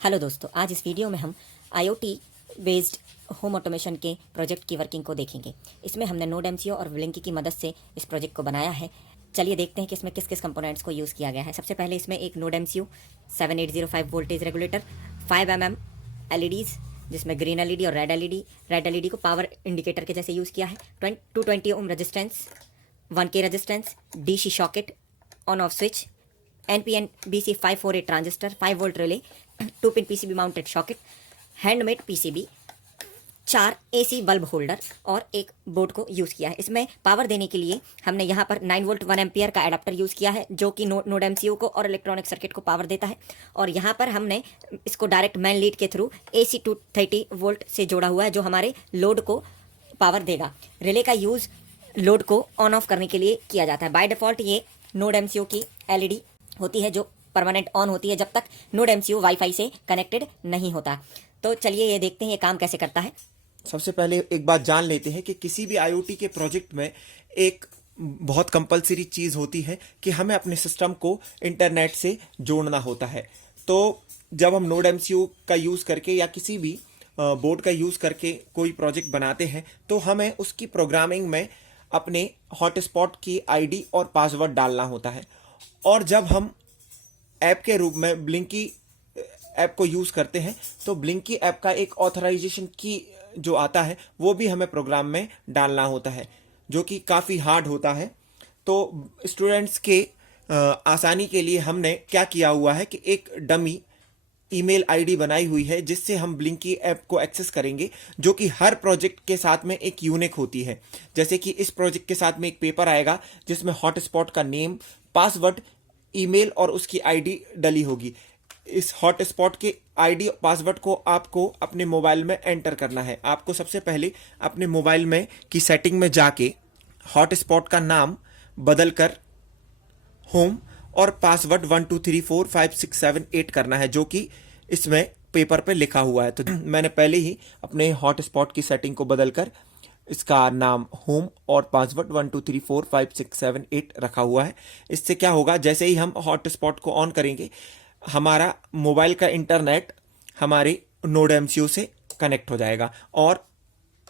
Hello दोस्तों, आज इस वीडियो में हम IoT बेस्ड होम ऑटोमेशन के प्रोजेक्ट की वर्किंग को देखेंगे। इसमें हमने NodeMCU और ब्लिंकी की मदद से इस प्रोजेक्ट को बनाया है। चलिए देखते हैं कि इसमें किस किस कंपोनेंट्स को यूज़ किया गया है। सबसे पहले इसमें एक NodeMCU 7805 voltage regulator, 5 mm LEDs जिसमें ग्रीन LED और रेड LED को पावर इंडिकेटर के जैसे यूज़ किया है। 220 ohm resistance, 1K resistance, DC socket, on off switch, NPN BC 548 transistor, 5 volt relay, 2 pin PCB mounted socket, handmade PCB, 4 AC bulb holder और एक board को use किया है। इसमें पावर देने के लिए हमने यहाँ पर 9 वोल्ट 1 एम्पियर का एडाप्टर यूज़ किया है जो कि NodeMCU को और इलेक्ट्रॉनिक सर्किट को पावर देता है। और यहाँ पर हमने इसको डायरेक्ट मेन लीड के थ्रू AC 230 वोल्ट से जोड़ा हुआ है जो हमारे लोड को पावर देगा। रिले का यूज़ लोड को ऑन ऑफ करने के लिए किया जाता है। बाय डिफ़ॉल्ट ये NodeMCU की LED होती है जो परमानेंट ऑन होती है जब तक NodeMCU वाईफाई से कनेक्टेड नहीं होता। तो चलिए ये देखते हैं ये काम कैसे करता है। सबसे पहले एक बात जान लेते हैं कि किसी भी IoT के प्रोजेक्ट में एक बहुत कंपलसरी चीज़ होती है कि हमें अपने सिस्टम को इंटरनेट से जोड़ना होता है। तो जब हम NodeMCU का यूज़ करके या किसी भी बोर्ड का यूज़ करके कोई प्रोजेक्ट बनाते हैं तो हमें उसकी प्रोग्रामिंग में अपने हॉटस्पॉट की ID और पासवर्ड डालना होता है। और जब हम ऐप के रूप में ब्लिंकी ऐप को यूज़ करते हैं तो ब्लिंकी ऐप का एक ऑथराइजेशन की जो आता है वो भी हमें प्रोग्राम में डालना होता है जो कि काफ़ी हार्ड होता है। तो स्टूडेंट्स के आसानी के लिए हमने क्या किया हुआ है कि एक डमी ईमेल ID बनाई हुई है जिससे हम ब्लिंकी ऐप को एक्सेस करेंगे जो कि हर प्रोजेक्ट के साथ में एक यूनिक होती है। जैसे कि इस प्रोजेक्ट के साथ में एक पेपर आएगा जिसमें हॉटस्पॉट का नेम, पासवर्ड, ईमेल और उसकी ID डली होगी। इस हॉटस्पॉट के ID पासवर्ड को आपको अपने मोबाइल में एंटर करना है। आपको सबसे पहले अपने मोबाइल में की सेटिंग में जाके हॉटस्पॉट का नाम बदल कर होम और पासवर्ड 1 2 3 4 5 6 7 8 करना है जो कि इसमें पेपर पे लिखा हुआ है। तो मैंने पहले ही अपने हॉटस्पॉट की सेटिंग को बदलकर इसका नाम होम और पासवर्ड 1 2 3 4 5 6 7 8 रखा हुआ है। इससे क्या होगा, जैसे ही हम हॉटस्पॉट को ऑन करेंगे हमारा मोबाइल का इंटरनेट हमारे NodeMCU से कनेक्ट हो जाएगा और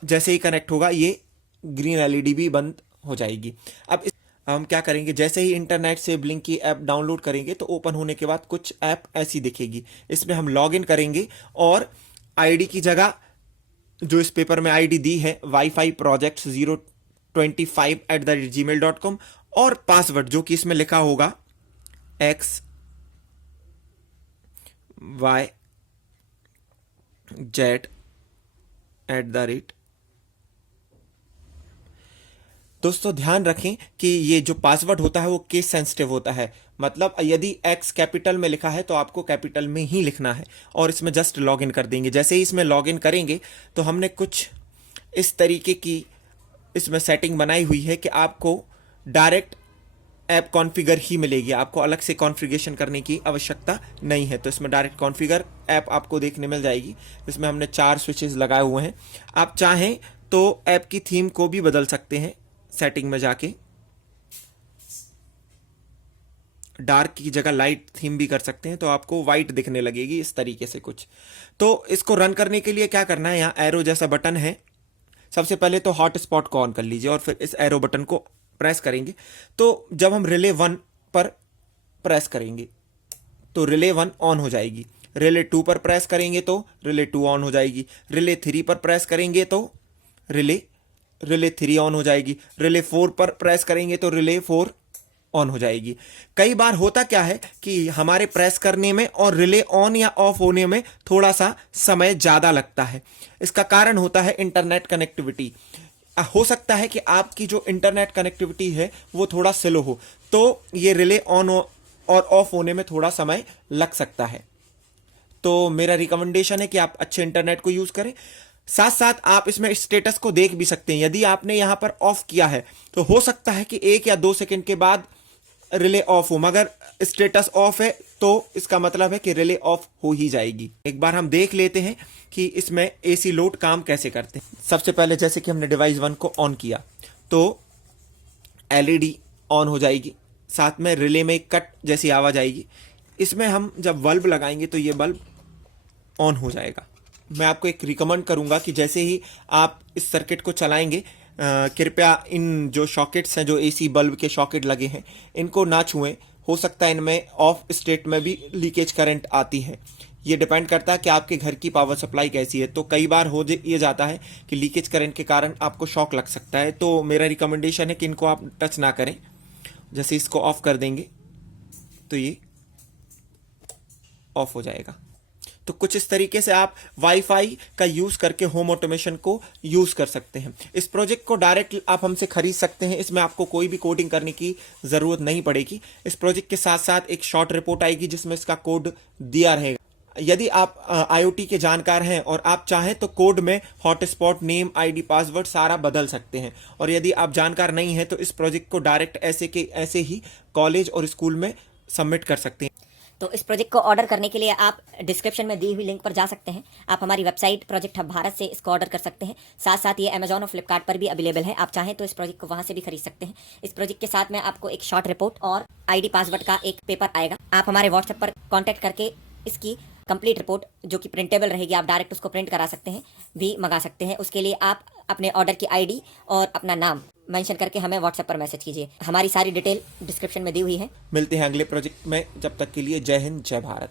जैसे ही कनेक्ट होगा ये ग्रीन LED भी बंद हो जाएगी। अब हम क्या करेंगे, जैसे ही इंटरनेट से ब्लिंकी ऐप डाउनलोड करेंगे तो ओपन होने के बाद कुछ ऐप ऐसी दिखेगी। इसमें हम लॉग इन करेंगे और ID की जगह जो इस पेपर में ID दी है वाईफाई प्रोजेक्ट 025@gmail.com और पासवर्ड जो कि इसमें लिखा होगा XYZ@। दोस्तों ध्यान रखें कि ये जो पासवर्ड होता है वो केस सेंसिटिव होता है। मतलब यदि X कैपिटल में लिखा है तो आपको कैपिटल में ही लिखना है और इसमें जस्ट लॉगिन कर देंगे। जैसे ही इसमें लॉगिन करेंगे तो हमने कुछ इस तरीके की इसमें सेटिंग बनाई हुई है कि आपको डायरेक्ट ऐप कॉन्फ़िगर ही मिलेगी, आपको अलग से कॉन्फ़िगरेशन करने की आवश्यकता नहीं है। तो इसमें डायरेक्ट कॉन्फ़िगर ऐप आपको देखने मिल जाएगी। इसमें हमने 4 स्विचेस लगाए हुए हैं। आप चाहें तो ऐप की थीम को भी बदल सकते हैं। सेटिंग में जाके डार्क की जगह लाइट थीम भी कर सकते हैं तो आपको वाइट दिखने लगेगी इस तरीके से कुछ। तो इसको रन करने के लिए क्या करना है, यहाँ एरो जैसा बटन है। सबसे पहले तो हॉटस्पॉट को ऑन कर लीजिए और फिर इस एरो बटन को प्रेस करेंगे। तो जब हम रिले 1 पर प्रेस करेंगे तो रिले 1 ऑन हो जाएगी। रिले 2 पर प्रेस करेंगे तो रिले 2 ऑन हो जाएगी। रिले 3 पर प्रेस करेंगे तो रिले 3 ऑन हो जाएगी। रिले 4 पर प्रेस करेंगे तो रिले 4 ऑन हो जाएगी। कई बार होता क्या है कि हमारे प्रेस करने में और रिले ऑन या ऑफ होने में थोड़ा सा समय ज़्यादा लगता है। इसका कारण होता है इंटरनेट कनेक्टिविटी। हो सकता है कि आपकी जो इंटरनेट कनेक्टिविटी है वो थोड़ा स्लो हो तो ये रिले ऑन और ऑफ होने में थोड़ा समय लग सकता है। तो मेरा रिकमेंडेशन है कि आप अच्छे इंटरनेट को यूज़ करें। साथ साथ आप इसमें स्टेटस को देख भी सकते हैं। यदि आपने यहाँ पर ऑफ किया है तो हो सकता है कि 1 या 2 सेकंड के बाद रिले ऑफ हो, मगर स्टेटस ऑफ है तो इसका मतलब है कि रिले ऑफ हो ही जाएगी। एक बार हम देख लेते हैं कि इसमें AC लोड काम कैसे करते हैं। सबसे पहले जैसे कि हमने डिवाइस 1 को ऑन किया तो LED ऑन हो जाएगी, साथ में रिले में कट जैसी आवाज़ आएगी। इसमें हम जब बल्ब लगाएंगे तो ये बल्ब ऑन हो जाएगा। मैं आपको एक रिकमेंड करूंगा कि जैसे ही आप इस सर्किट को चलाएंगे, कृपया इन जो सॉकेट्स हैं, जो एसी बल्ब के सॉकेट लगे हैं, इनको ना छुएं। हो सकता है इनमें ऑफ स्टेट में भी लीकेज करंट आती है। ये डिपेंड करता है कि आपके घर की पावर सप्लाई कैसी है। तो कई बार ये जाता है कि लीकेज करंट के कारण आपको शॉक लग सकता है। तो मेरा रिकमेंडेशन है कि इनको आप टच ना करें। जैसे इसको ऑफ कर देंगे तो ये ऑफ हो जाएगा। तो कुछ इस तरीके से आप वाईफाई का यूज करके होम ऑटोमेशन को यूज कर सकते हैं। इस प्रोजेक्ट को डायरेक्ट आप हमसे खरीद सकते हैं। इसमें आपको कोई भी कोडिंग करने की जरूरत नहीं पड़ेगी। इस प्रोजेक्ट के साथ साथ एक शॉर्ट रिपोर्ट आएगी जिसमें इसका कोड दिया रहेगा। यदि आप आईओटी के जानकार हैं और आप चाहें तो कोड में हॉटस्पॉट, नेम, आईडी, पासवर्ड सारा बदल सकते हैं। और यदि आप जानकार नहीं हैं तो इस प्रोजेक्ट को डायरेक्ट ऐसे ही कॉलेज और स्कूल में सबमिट कर सकते हैं। तो इस प्रोजेक्ट को ऑर्डर करने के लिए आप डिस्क्रिप्शन में दी हुई लिंक पर जा सकते हैं। आप हमारी वेबसाइट प्रोजेक्ट हब भारत से इसको ऑर्डर कर सकते हैं। साथ साथ ये अमेजॉन और फ्लिपकार्ट पर भी अवेलेबल है। आप चाहें तो इस प्रोजेक्ट को वहां से भी खरीद सकते हैं। इस प्रोजेक्ट के साथ में आपको एक शॉर्ट रिपोर्ट और आईडी पासवर्ड का एक पेपर आएगा। आप हमारे व्हाट्सएप पर कॉन्टैक्ट करके इसकी कंप्लीट रिपोर्ट जो कि प्रिंटेबल रहेगी, आप डायरेक्ट उसको प्रिंट करा सकते हैं, भी मंगा सकते हैं। उसके लिए आप अपने ऑर्डर की आईडी और अपना नाम मेंशन करके हमें व्हाट्सएप पर मैसेज कीजिए। हमारी सारी डिटेल डिस्क्रिप्शन में दी हुई है। मिलते हैं अगले प्रोजेक्ट में। जब तक के लिए जय हिंद, जय भारत।